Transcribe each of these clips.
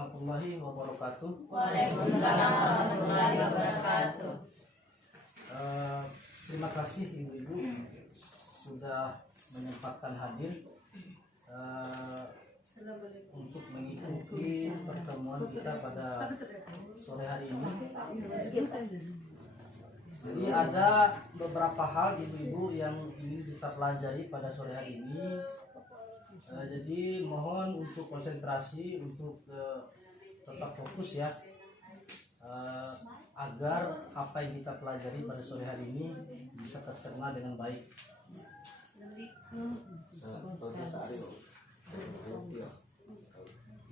warahmatullahi wabarakatuh. Waalaikumsalam warahmatullahi wabarakatuh. Terima kasih ibu-ibu sudah menyempatkan hadir untuk mengikuti pertemuan kita pada sore hari ini. Jadi ada beberapa hal ibu-ibu yang ingin kita pelajari pada sore hari ini. Jadi mohon untuk konsentrasi, untuk tetap fokus ya, agar apa yang kita pelajari pada sore hari ini bisa tercerna dengan baik.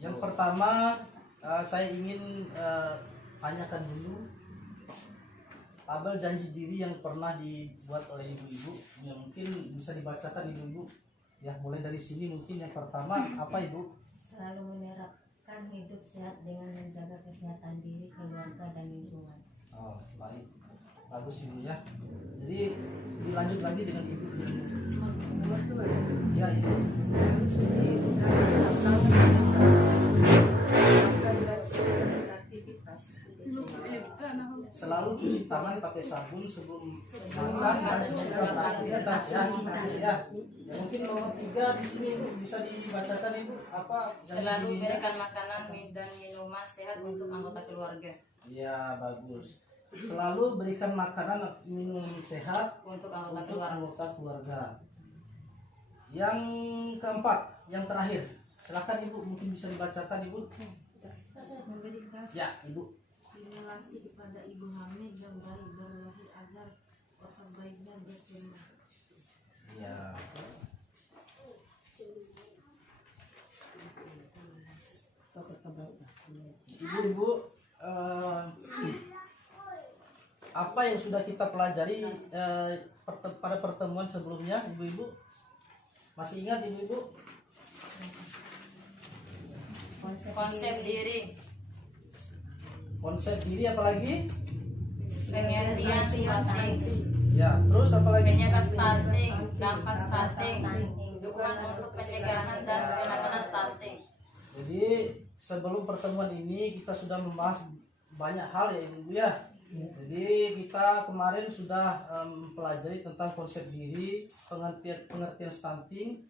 Yang pertama saya ingin tanyakan dulu tabel janji diri yang pernah dibuat oleh ibu-ibu, yang mungkin bisa dibacakan ibu-ibu. Ya, mulai dari sini mungkin yang pertama apa ibu? Selalu menerapkan hidup sehat dengan menjaga kesehatan diri, keluarga, dan lingkungan. Oh, baik. Bagus ibu ya. Jadi dilanjut lagi dengan ibu. Ya, ibu. Selalu cuci tangan pakai sabun sebelum makan dan sebelum beraktivitas ya. Ya, mungkin nomor 3 di sini ibu bisa dibacakan ibu apa? Selalu berikan makanan dan minuman sehat untuk anggota keluarga. Iya, bagus. Selalu berikan makanan minum sehat Untuk untuk anggota anggota keluarga. Yang keempat, yang terakhir, silakan ibu, mungkin bisa dibacakan ibu. Memberi kasih Ya ibu. stimulasi kepada ibu hamil yang baru berlahir agar otak bayinya berkembang. Ya. Ibu-ibu, apa yang sudah kita pelajari pada pertemuan sebelumnya, ibu-ibu? Masih ingat ibu-ibu? Konsep diri, Konsep diri apalagi? pengertian stunting, Ya, terus apalagi? penyebab stunting, dampak stunting, dukungan untuk pencegahan dan penanganan stunting. Jadi sebelum pertemuan ini kita sudah membahas banyak hal ya ibu ya. Jadi kita kemarin sudah mempelajari tentang konsep diri, pengertian stunting,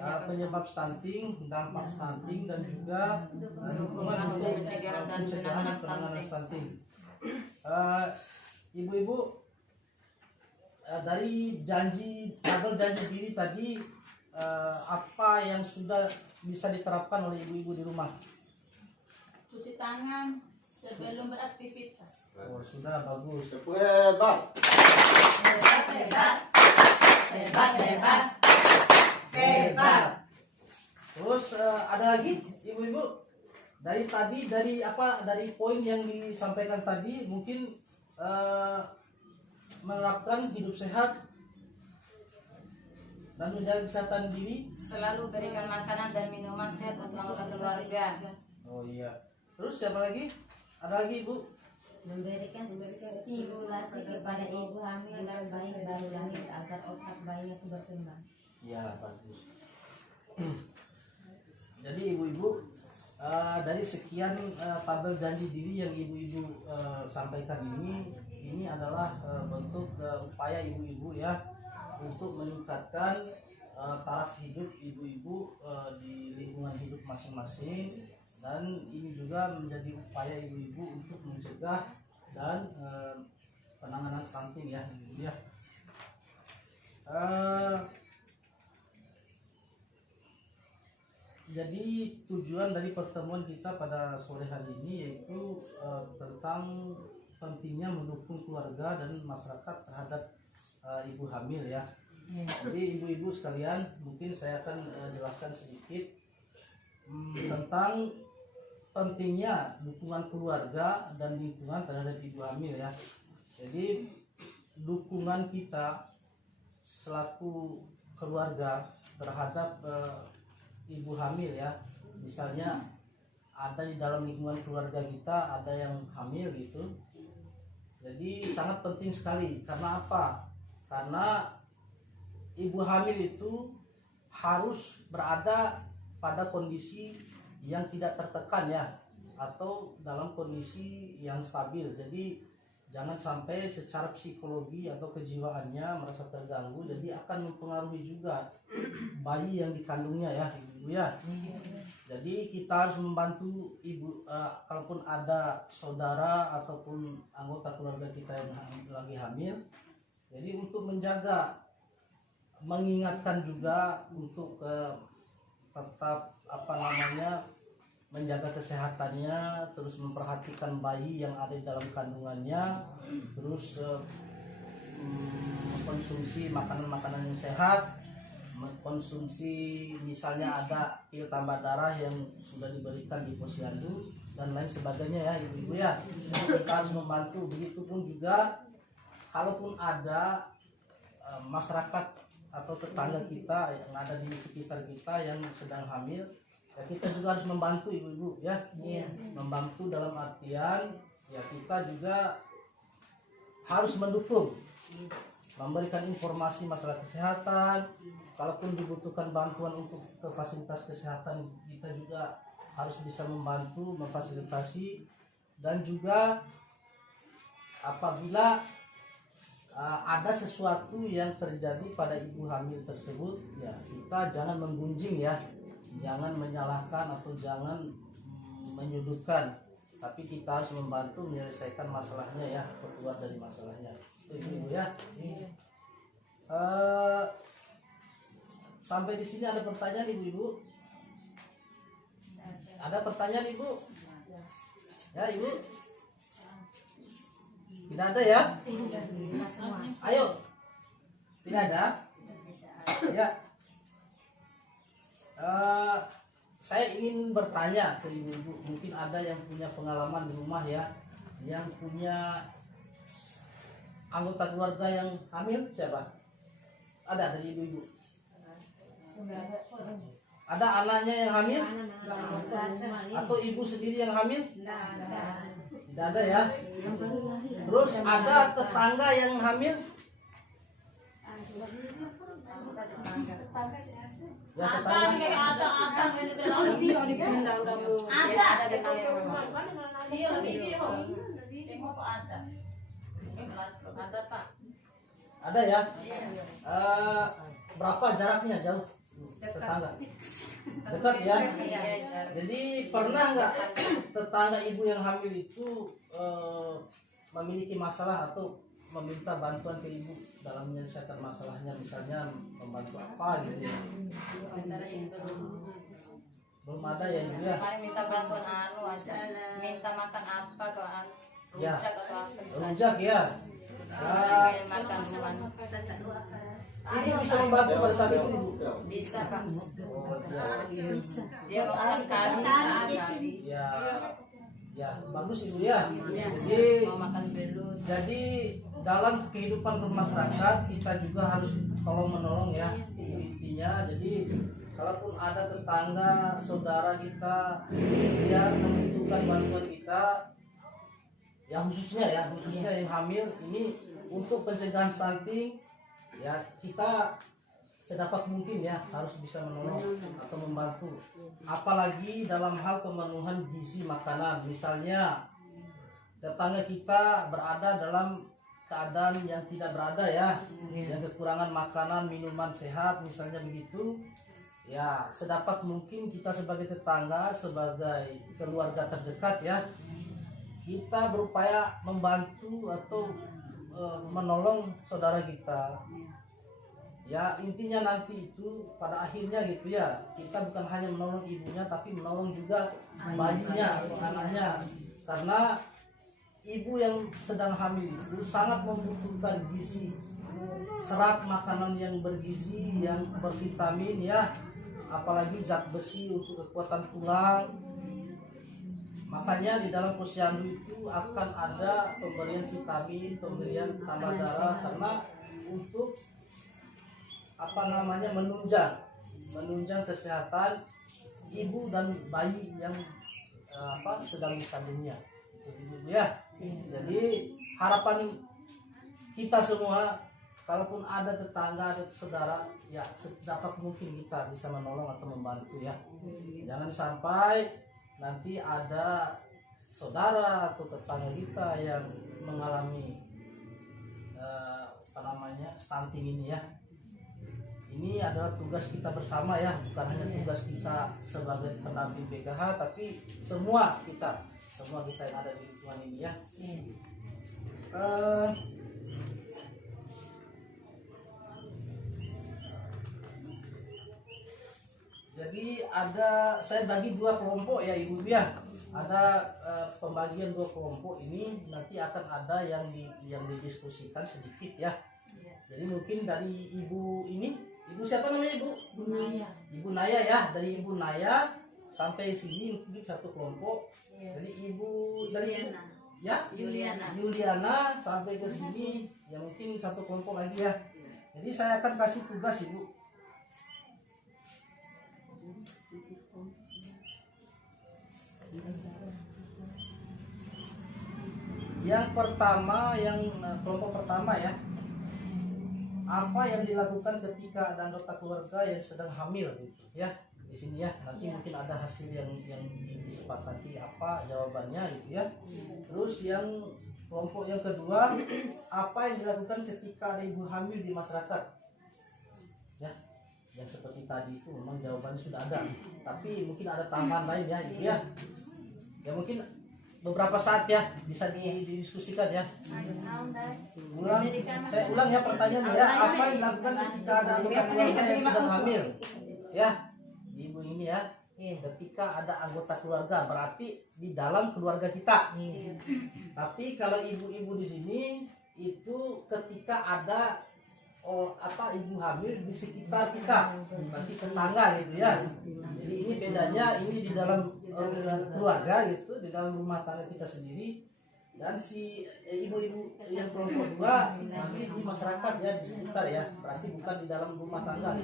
penyebab stunting, dampak stunting, dan juga dukungan untuk pencegahan dan penanganan stunting. Ibu-ibu, dari tabel janji diri tadi, apa yang sudah bisa diterapkan oleh ibu-ibu di rumah? Cuci tangan sebelum beraktivitas. Oh, sudah bagus. Hebat, hebat, hebat, hebat, hebat. Terus ada lagi ibu-ibu, dari poin yang disampaikan tadi mungkin menerapkan hidup sehat dan menjaga kesehatan diri. Selalu berikan makanan dan minuman sehat untuk anggota keluarga. Oh iya. Terus siapa lagi? Ada lagi ibu? Memberikan stimulasi kepada ibu hamil dan bayi baru lahir agar otak bayinya berkembang. Ya, bagus. Jadi ibu-ibu, dari sekian tabel janji diri yang ibu-ibu sampaikan ini adalah bentuk upaya ibu-ibu ya untuk meningkatkan taraf hidup ibu-ibu di lingkungan hidup masing-masing, dan ini juga menjadi upaya ibu-ibu untuk mencegah dan penanganan stunting ya ibu ya. Jadi tujuan dari pertemuan kita pada sore hari ini yaitu tentang pentingnya mendukung keluarga dan masyarakat terhadap ibu hamil ya. Jadi ibu-ibu sekalian, mungkin saya akan jelaskan sedikit tentang pentingnya dukungan keluarga dan lingkungan terhadap ibu hamil ya. Jadi dukungan kita selaku keluarga terhadap ibu hamil ya, misalnya ada di dalam lingkungan keluarga kita ada yang hamil gitu, jadi sangat penting sekali. Karena apa? Karena ibu hamil itu harus berada pada kondisi yang tidak tertekan ya. atau dalam kondisi yang stabil. Jadi jangan sampai secara psikologi atau kejiwaannya merasa terganggu, jadi akan mempengaruhi juga bayi yang dikandungnya ya ibu ya. Jadi kita harus membantu ibu, kalaupun ada saudara ataupun anggota keluarga kita yang lagi hamil, jadi untuk menjaga, mengingatkan juga untuk tetap menjaga kesehatannya, terus memperhatikan bayi yang ada di dalam kandungannya, terus mengkonsumsi makanan-makanan yang sehat, mengkonsumsi misalnya ada pil tambah darah yang sudah diberikan di posyandu dan lain sebagainya ya ibu-ibu ya. Jadi kita harus membantu. Begitupun juga kalaupun ada masyarakat atau tetangga kita yang ada di sekitar kita yang sedang hamil, ya kita juga harus membantu ibu-ibu ya. Membantu dalam artian ya kita juga harus mendukung, memberikan informasi masalah kesehatan. Kalaupun dibutuhkan bantuan untuk ke fasilitas kesehatan, kita juga harus bisa membantu, memfasilitasi. Dan juga apabila ada sesuatu yang terjadi pada ibu hamil tersebut, ya kita jangan menggunjing ya, jangan menyalahkan atau jangan menyudutkan, tapi kita harus membantu menyelesaikan masalahnya ya, keluar dari masalahnya. Itu ibu ya. Sampai di sini ada pertanyaan ibu-ibu? Ada pertanyaan ibu? Ya ibu? Tidak ada ya? Ayo. Tidak ada? Ya. Saya ingin bertanya ke ibu-ibu. Mungkin ada yang punya pengalaman di rumah ya, yang punya anggota keluarga yang hamil. Siapa? Ada dari ibu-ibu? Ada anaknya yang hamil? Atau ibu sendiri yang hamil? Tidak ada ya. Terus ada tetangga yang hamil? Ya tetangga. Ada Pak. Ada ya. Berapa jaraknya jauh? Tetangga. Dekat ya. Jadi pernah nggak tetangga ibu yang hamil itu memiliki masalah atau meminta bantuan ke ibu dalam menyelesaikan masalahnya, misalnya membantu apa gitu ya? Belum ada ya ibu ya. Paling minta bantuan aja. Minta makan apa kalau rujak atau apa. Rujak ya. Makan rumahan. Ibu bisa membantu pada saat itu ibu? Bisa Pak. Oh, ya. Dia mau makan kari. Ya bagus ibu ya. Jadi Mau makan belut. Jadi dalam kehidupan bermasyarakat kita juga harus tolong menolong ya, intinya. Jadi kalaupun ada tetangga saudara kita yang membutuhkan bantuan kita, ya khususnya yang hamil ini untuk pencegahan stunting, ya kita sedapat mungkin ya harus bisa menolong atau membantu, apalagi dalam hal pemenuhan gizi makanan. Misalnya tetangga kita berada dalam keadaan yang tidak berada ya, yang kekurangan makanan, minuman sehat misalnya begitu, ya sedapat mungkin kita sebagai tetangga, sebagai keluarga terdekat ya, kita berupaya membantu atau menolong saudara kita. Ya intinya nanti itu pada akhirnya gitu ya, kita bukan hanya menolong ibunya tapi menolong juga bayinya atau anaknya, karena ibu yang sedang hamil itu sangat membutuhkan gizi, serat makanan yang bergizi, yang bervitamin ya, apalagi zat besi untuk kekuatan tulang. Makanya di dalam posyandu itu akan ada pemberian vitamin, pemberian tambah darah, karena untuk menunjang kesehatan ibu dan bayi yang sedang dikandungnya. Itu ya. Jadi harapan kita semua, kalaupun ada tetangga, ada saudara, ya sedapat mungkin kita bisa menolong atau membantu ya. Jangan sampai nanti ada saudara atau tetangga kita yang mengalami stunting ini ya. Ini adalah tugas kita bersama ya, bukan hanya tugas kita sebagai pendamping PKH, tapi semua kita yang ada di lingkungan ini ya. Jadi saya bagi dua kelompok ya Ibu ya. Ada pembagian dua kelompok ini, nanti akan ada yang didiskusikan sedikit ya. Jadi mungkin dari Ibu ini, Ibu siapa namanya Ibu? Ibu Naya ya, dari Ibu Naya sampai sini mungkin satu kelompok. Jadi Ibu dari Yuliana sampai ke sini ya mungkin satu kelompok lagi ya. Jadi saya akan kasih tugas Ibu. Yang pertama, kelompok pertama ya, apa yang dilakukan ketika ada anggota keluarga yang sedang hamil gitu ya, di sini ya. Nanti mungkin ada hasil yang disepakati apa jawabannya gitu ya. Terus yang kelompok yang kedua, apa yang dilakukan ketika ada ibu hamil di masyarakat ya. Yang seperti tadi itu memang jawabannya sudah ada, tapi mungkin ada tambahan lain ya gitu ya. Ya mungkin beberapa saat ya bisa didiskusikan ya. Saya ulang ya pertanyaannya ya, apa yang dilakukan ketika ada anggota keluarga yang sedang hamil ya, ibu ini ya. Ketika ada anggota keluarga berarti di dalam keluarga kita. Tapi kalau ibu-ibu di sini itu ketika ada ibu hamil di sekitar kita, berarti tetangga gitu ya. Jadi ini bedanya, ini di dalam keluarga gitu, di dalam rumah tangga kita sendiri, dan si ibu-ibu yang kelompok dua nanti di masyarakat ya, di sekitar ya, berarti bukan di dalam rumah tangga.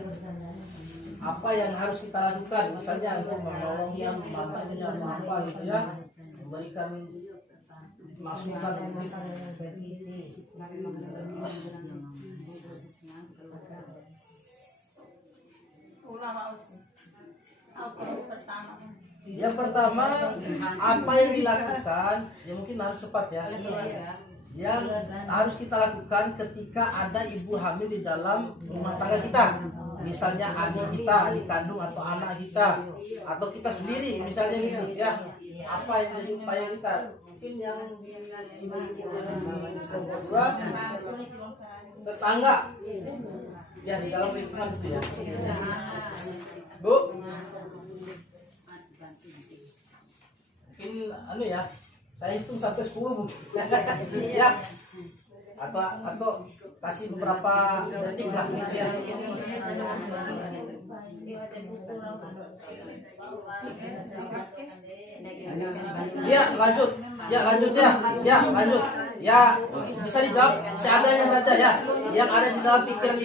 Apa yang harus kita lakukan, misalnya untuk menolongnya, membantunya, apa gitu ya, memberikan masukan. Yang pertama, apa yang dilakukan ya mungkin harus cepat ya. Yang harus kita lakukan ketika ada ibu hamil di dalam rumah tangga kita, misalnya adik kita, adik kandung atau anak kita, atau kita sendiri misalnya gitu ya. Apa yang jadi upaya kita? Mungkin yang ibu-ibu kedua, tetangga ya, di dalam lingkungan itu ya. Bu, mungkin ya, saya hitung sampai 10 ya, atau kasih beberapa detik lah ya. Ya lanjut ya, lanjut ya, bisa dijawab seadanya saja ya, yang ada di dalam pikiran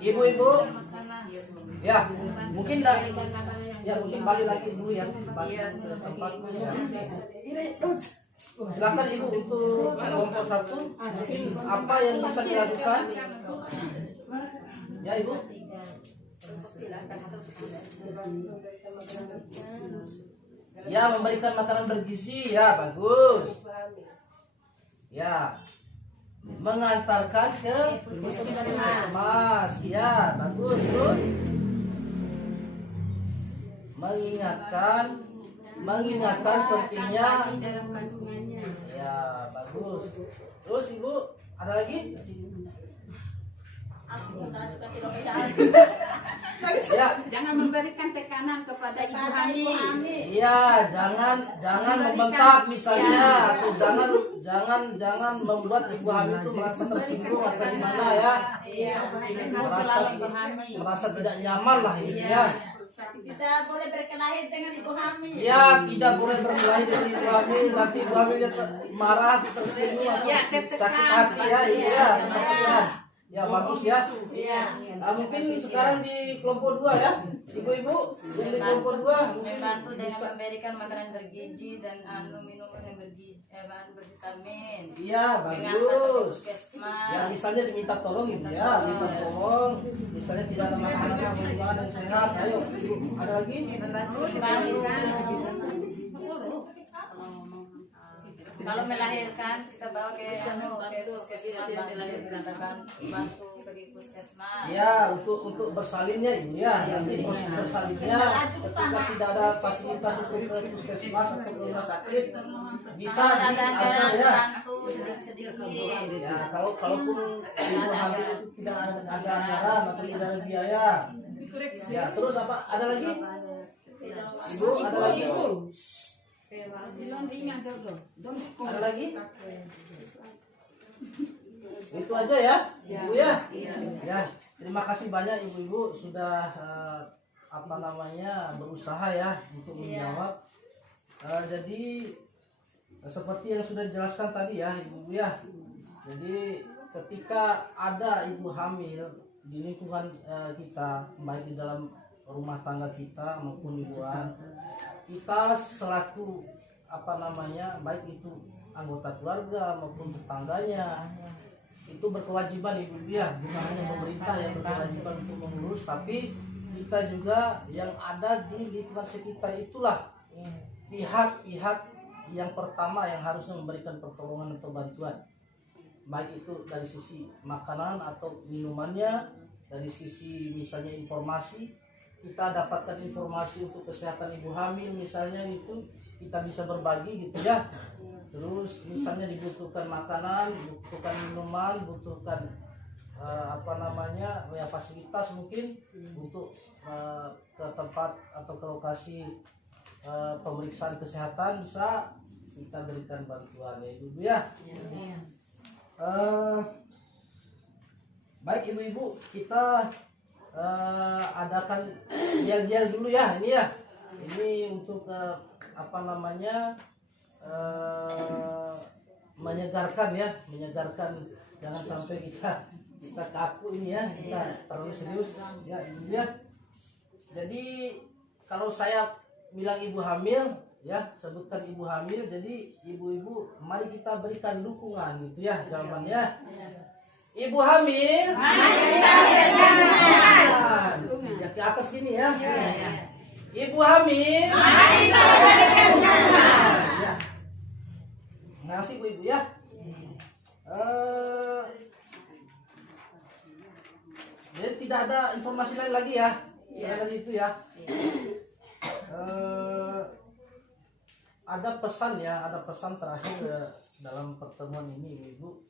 ibu-ibu ya. Mungkin mungkin balik lagi dulu ya, ke tempat ya. Silakan ibu untuk kelompok satu, mungkin apa yang bisa dilakukan ya ibu. Ya, memberikan makanan bergizi ya, bagus ya. Mengantarkan ke puskesmas ya, bagus Bu. Mengingatkan pentingnya ya, bagus. Terus ibu ada lagi ya, jangan memberikan tekanan kepada ibu hamil. Iya, jangan membentak misalnya, atau jangan membuat ibu hamil itu merasa tersinggung atau gimana ya. Merasa tidak nyaman lah ini ya. Tidak boleh berkelahi dengan ibu hamil. Ya, tidak boleh berkelahi dengan ibu hamil. Nanti ibu hamilnya marah, tersinggung, sakit hati ya, ini ya. Ya bagus ya. Mungkin sekarang di kelompok 2 ya, ibu-ibu yang di kelompok 2 membantu dengan memberikan makanan bergizi dan minuman yang bergizi, bervitamin. Iya bagus. Ya misalnya diminta tolong ibu ya, minta tolong. Misalnya tidak ada makanan yang sehat, ayo. Ada lagi? Membantu Kalau melahirkan kita bawa ke puskesmas, bantu pergi puskesmas. Ya, untuk bersalinnya ibu ya. Nanti proses bersalinnya ketika tidak ada fasilitas untuk ke puskesmas atau ke rumah sakit bisa Kalau ada diantar anggaran ya. bantu sedikit-sedikit. Ya, kalaupun ibu hamil itu tidak ada anggaran atau tidak ada biaya. Ya, terus apa? Ada lagi? Ibu, ada lagi? Ada lagi? Itu aja ya, ibu ya. Ya, terima kasih banyak ibu-ibu sudah berusaha ya untuk menjawab. Jadi seperti yang sudah dijelaskan tadi ya ibu-ibu ya. Jadi ketika ada ibu hamil di lingkungan kita, baik di dalam rumah tangga kita maupun di luar, kita selaku baik itu anggota keluarga maupun tetangganya itu berkewajiban ibu-ibu ya, bukan hanya pemerintah yang berkewajiban untuk mengurus, tapi kita juga yang ada di lingkungan sekitar itulah pihak-pihak yang pertama yang harusnya memberikan pertolongan atau bantuan, baik itu dari sisi makanan atau minumannya, dari sisi misalnya informasi, kita dapatkan informasi untuk kesehatan ibu hamil misalnya, itu kita bisa berbagi gitu ya. Terus misalnya dibutuhkan makanan, dibutuhkan minuman, butuhkan fasilitas mungkin untuk ke tempat atau ke lokasi pemeriksaan kesehatan, bisa kita berikan bantuan ya ibu ya. Baik ibu-ibu, kita adakan yel-yel dulu ya ini ya. Ini untuk menyegarkan ya, jangan sampai kita kaku ini ya, kita terlalu serius ya ibu ya. Jadi kalau saya bilang ibu hamil ya, sebutkan ibu hamil, jadi ibu-ibu mari kita berikan dukungan gitu ya jawabannya. Ibu hamil, mari kita berikan dukungan. Ya ke atas gini ya. Ibu hamil, mari kita berikan dukungan. Ya. Terima kasih ibu ya. Jadi tidak ada informasi lain lagi ya. Selain itu ya. Ada pesan terakhir dalam pertemuan ini ibu,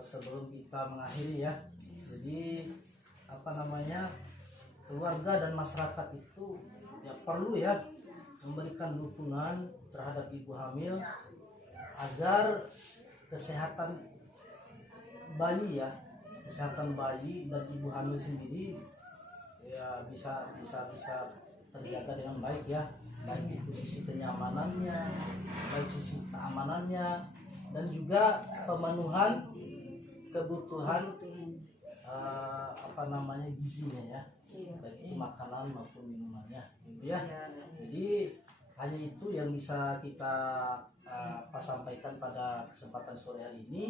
sebelum kita mengakhiri ya. Jadi keluarga dan masyarakat itu ya perlu ya memberikan dukungan terhadap ibu hamil agar kesehatan bayi dan ibu hamil sendiri ya bisa terjaga dengan baik ya, baik itu sisi kenyamanannya, baik sisi keamanannya, dan juga pemenuhan kebutuhan gizinya ya, baik itu makanan maupun minumannya gitu ya. Jadi hanya itu yang bisa kita sampaikan pada kesempatan sore hari ini.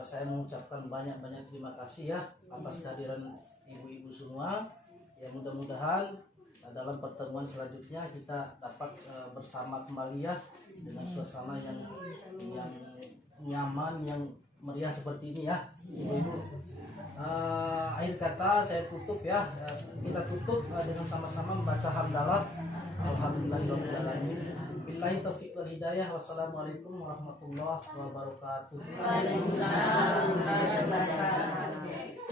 Saya mengucapkan banyak-banyak terima kasih ya atas kehadiran ibu-ibu semua. Ya mudah-mudahan dalam pertemuan selanjutnya kita dapat bersama kembali ya dengan suasana yang nyaman, yang meriah seperti ini ya ibu-ibu. Akhir kata saya tutup ya, kita tutup dengan sama-sama membaca hamdalah. Alhamdulillahirobbilalamin. Billahi taufiq wal hidayah. Wassalamualaikum warahmatullahi wabarakatuh. Waalaikumsalam warahmatullahi wabarakatuh.